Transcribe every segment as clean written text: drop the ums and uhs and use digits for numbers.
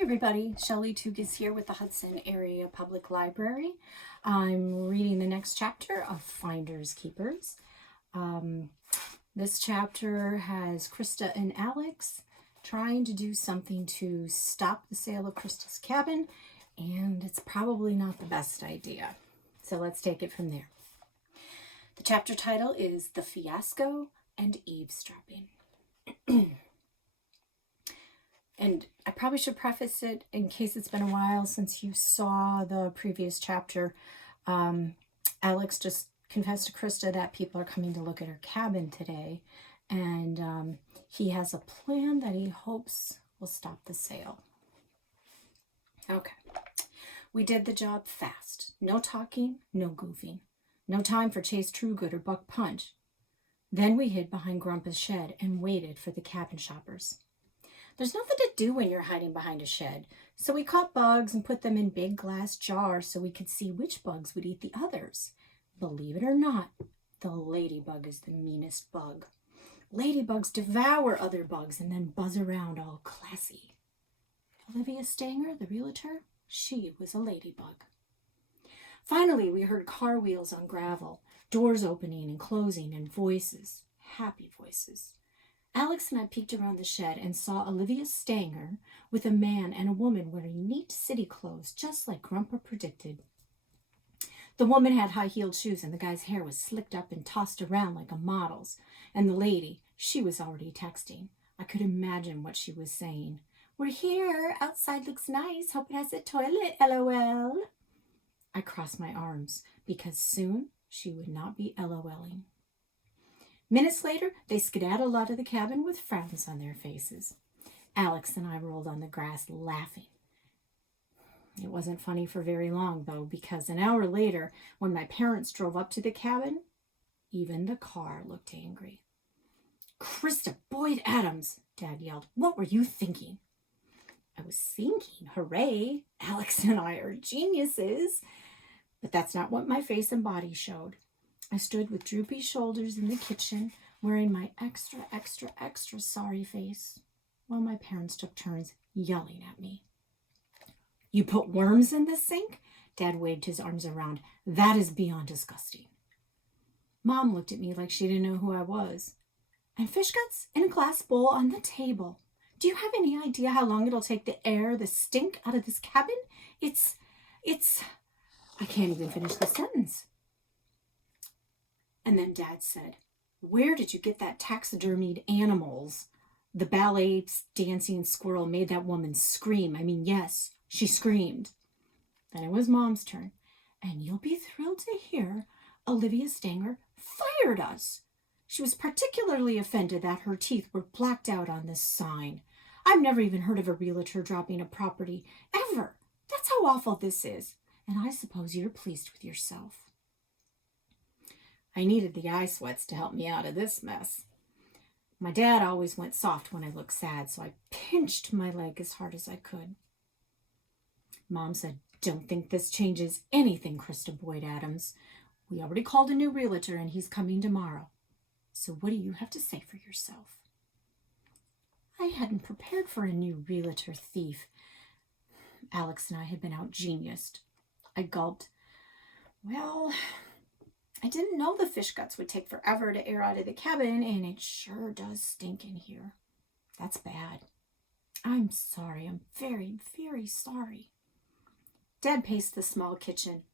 everybody, Shelley stougas here with the Hudson Area Public Library. I'm reading the next chapter of Finders Keepers. This chapter has Krista and Alex trying to do something to stop the sale of Krista's cabin, and it's probably not the best idea. So let's take it from there. The chapter title is The Fiasco and Eavesdropping. And I probably should preface it in case it's been a while since you saw the previous chapter. Alex just confessed to Krista that people are coming to look at her cabin today. And he has a plan that he hopes will stop the sale. Okay. We did the job fast. No talking, no goofing. No time for Chase Trugood or Buck Punch. Then we hid behind Grumpa's shed and waited for the cabin shoppers. There's nothing to do when you're hiding behind a shed, so we caught bugs and put them in big glass jars so we could see which bugs would eat the others. Believe it or not, the ladybug is the meanest bug. Ladybugs devour other bugs and then buzz around all classy. Olivia Stanger, the realtor, she was a ladybug. Finally, we heard car wheels on gravel, doors opening and closing, and voices, happy voices. Alex and I peeked around the shed and saw Olivia Stanger with a man and a woman wearing neat city clothes, just like Grumpa predicted. The woman had high-heeled shoes, and the guy's hair was slicked up and tossed around like a model's. And the lady, she was already texting. I could imagine what she was saying. "We're here. Outside looks nice. Hope it has a toilet, LOL." I crossed my arms, because soon she would not be LOLing. Minutes later, they skedaddled out of the cabin with frowns on their faces. Alex and I rolled on the grass laughing. It wasn't funny for very long, though, because an hour later, when my parents drove up to the cabin, even the car looked angry. "Krista Boyd Adams," Dad yelled. "What were you thinking?" I was thinking, hooray, Alex and I are geniuses. But that's not what my face and body showed. I stood with droopy shoulders in the kitchen, wearing my extra sorry face, while my parents took turns yelling at me. "You put worms in this sink?" Dad waved his arms around. "That is beyond disgusting." Mom looked at me like she didn't know who I was. "And fish guts in a glass bowl on the table. Do you have any idea how long it'll take the air, the stink out of this cabin? It's... I can't even finish the sentence. And then Dad said, "Where did you get that taxidermied animals? The ballet dancing squirrel made that woman scream. I mean, yes, she screamed." Then it was Mom's turn. "And you'll be thrilled to hear Olivia Stanger fired us. She was particularly offended that her teeth were blacked out on this sign. I've never even heard of a realtor dropping a property, ever. That's how awful this is. And I suppose you're pleased with yourself." I needed the eye sweats to help me out of this mess. My dad always went soft when I looked sad, so I pinched my leg as hard as I could. Mom said, "Don't think this changes anything, Krista Boyd Adams. We already called a new realtor and he's coming tomorrow. So what do you have to say for yourself?" I hadn't prepared for a new realtor thief. Alex and I had been out-geniused. I gulped. "Well, I didn't know the fish guts would take forever to air out of the cabin, and it sure does stink in here. That's bad. I'm sorry. I'm very, very sorry." Dad paced the small kitchen,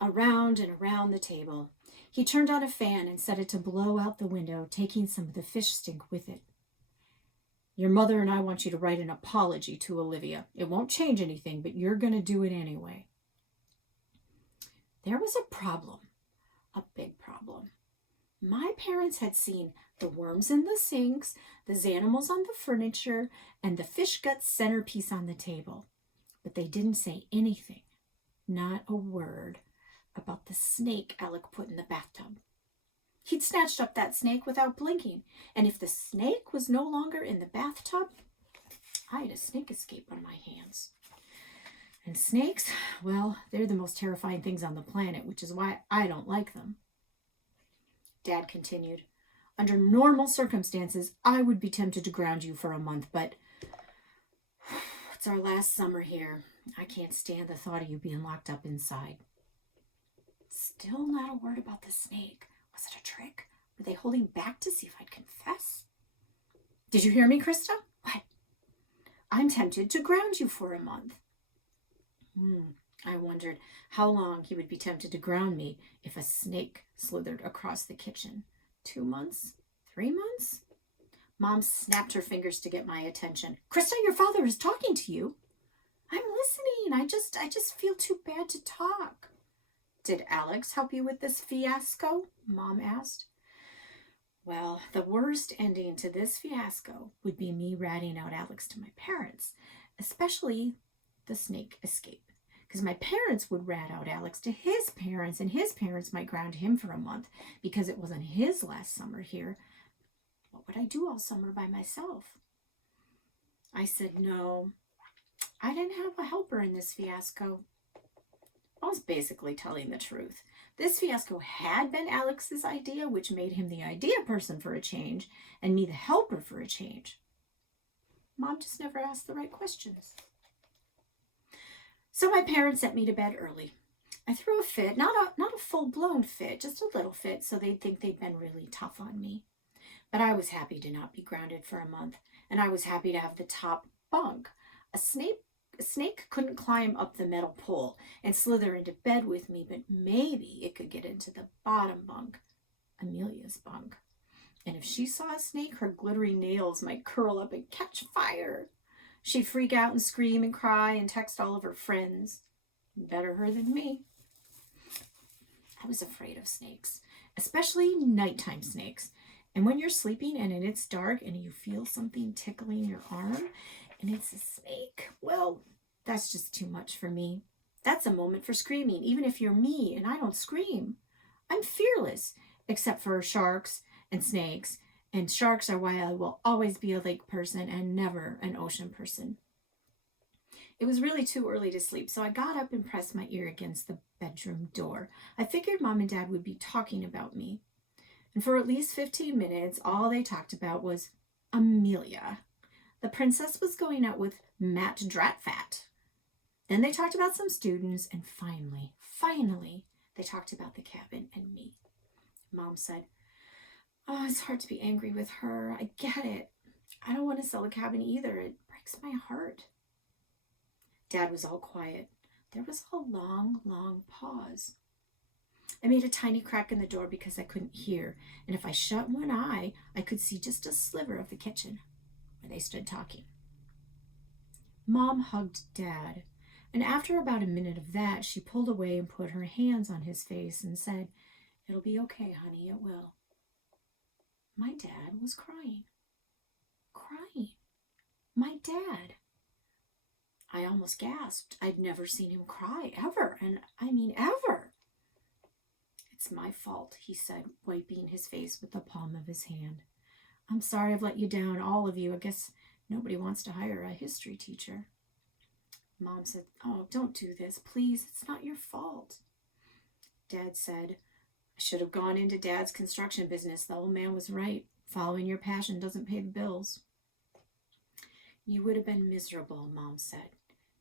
around and around the table. He turned on a fan and set it to blow out the window, taking some of the fish stink with it. "Your mother and I want you to write an apology to Olivia. It won't change anything, but you're going to do it anyway." There was a problem. A big problem. My parents had seen the worms in the sinks, the Zanimals on the furniture, and the fish guts centerpiece on the table. But they didn't say anything, not a word, about the snake Alec put in the bathtub. He'd snatched up that snake without blinking, and if the snake was no longer in the bathtub, I had a snake escape on my hands. And snakes, well, they're the most terrifying things on the planet, which is why I don't like them. Dad continued, "Under normal circumstances, I would be tempted to ground you for a month, but it's It's our last summer here. I can't stand the thought of you being locked up inside. Still not a word about the snake. Was it a trick? Were they holding back to see if I'd confess? Did you hear me, Krista? What? I'm tempted to ground you for a month. I wondered how long he would be tempted to ground me if a snake slithered across the kitchen. 2 months? 3 months? Mom snapped her fingers to get my attention. Krista, your father is talking to you. I'm listening. I just feel too bad to talk. Did Alex help you with this fiasco? Mom asked. Well, the worst ending to this fiasco would be me ratting out Alex to my parents, especially the snake escape. Because my parents would rat out Alex to his parents, and his parents might ground him for a month because it wasn't his last summer here. What would I do all summer by myself? I said no. I didn't have a helper in this fiasco. I was basically telling the truth. This fiasco had been Alex's idea, which made him the idea person for a change, and me the helper for a change. Mom just never asked the right questions. So my parents sent me to bed early. I threw a fit, not a full-blown fit, just a little fit, so they'd think they'd been really tough on me. But I was happy to not be grounded for a month, and I was happy to have the top bunk. A snake couldn't climb up the metal pole and slither into bed with me, but maybe it could get into the bottom bunk, Amelia's bunk. And if she saw a snake, her glittering nails might curl up and catch fire. She'd freak out and scream and cry and text all of her friends. Better her than me. I was afraid of snakes, especially nighttime snakes. And when you're sleeping and it's dark and you feel something tickling your arm and it's a snake, well, that's just too much for me. That's a moment for screaming, even if you're me and I don't scream. I'm fearless, except for sharks and snakes. And sharks are why I will always be a lake person and never an ocean person. It was really too early to sleep, so I got up and pressed my ear against the bedroom door. I figured Mom and Dad would be talking about me. And for at least 15 minutes, all they talked about was Amelia. The princess was going out with Matt Dratfat. Then they talked about some students, and finally, they talked about the cabin and me. Mom said, "Oh, it's hard to be angry with her. I get it. I don't want to sell the cabin either. It breaks my heart." Dad was all quiet. There was a long, long pause. I made a tiny crack in the door because I couldn't hear, and if I shut one eye, I could see just a sliver of the kitchen where they stood talking. Mom hugged Dad, and after about a minute of that, she pulled away and put her hands on his face and said, "It'll be okay, honey, it will." My dad was crying. Crying. My dad. I almost gasped. I'd never seen him cry, ever, and I mean ever. "It's my fault," he said, wiping his face with the palm of his hand. "I'm sorry I've let you down, all of you. I guess nobody wants to hire a history teacher." Mom said, "Oh, don't do this, please. It's not your fault." Dad said, "I should have gone into Dad's construction business. The old man was right. Following your passion doesn't pay the bills." "You would have been miserable," Mom said.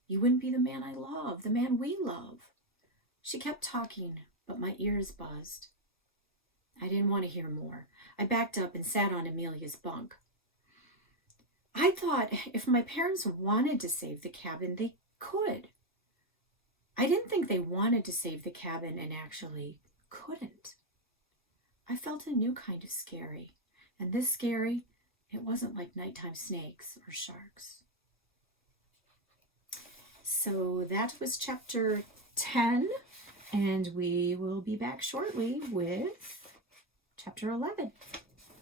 "You wouldn't be the man I love, the man we love." She kept talking, but my ears buzzed. I didn't want to hear more. I backed up and sat on Amelia's bunk. I thought if my parents wanted to save the cabin, they could. I didn't think they wanted to save the cabin and actually couldn't. I felt a new kind of scary, and this scary, it wasn't like nighttime snakes or sharks. So that was chapter 10, and we will be back shortly with chapter 11.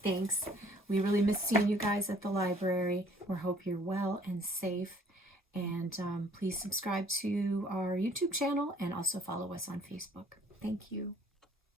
Thanks. We really miss seeing you guys at the library. We hope you're well and safe. And please subscribe to our YouTube channel and also follow us on Facebook. Thank you.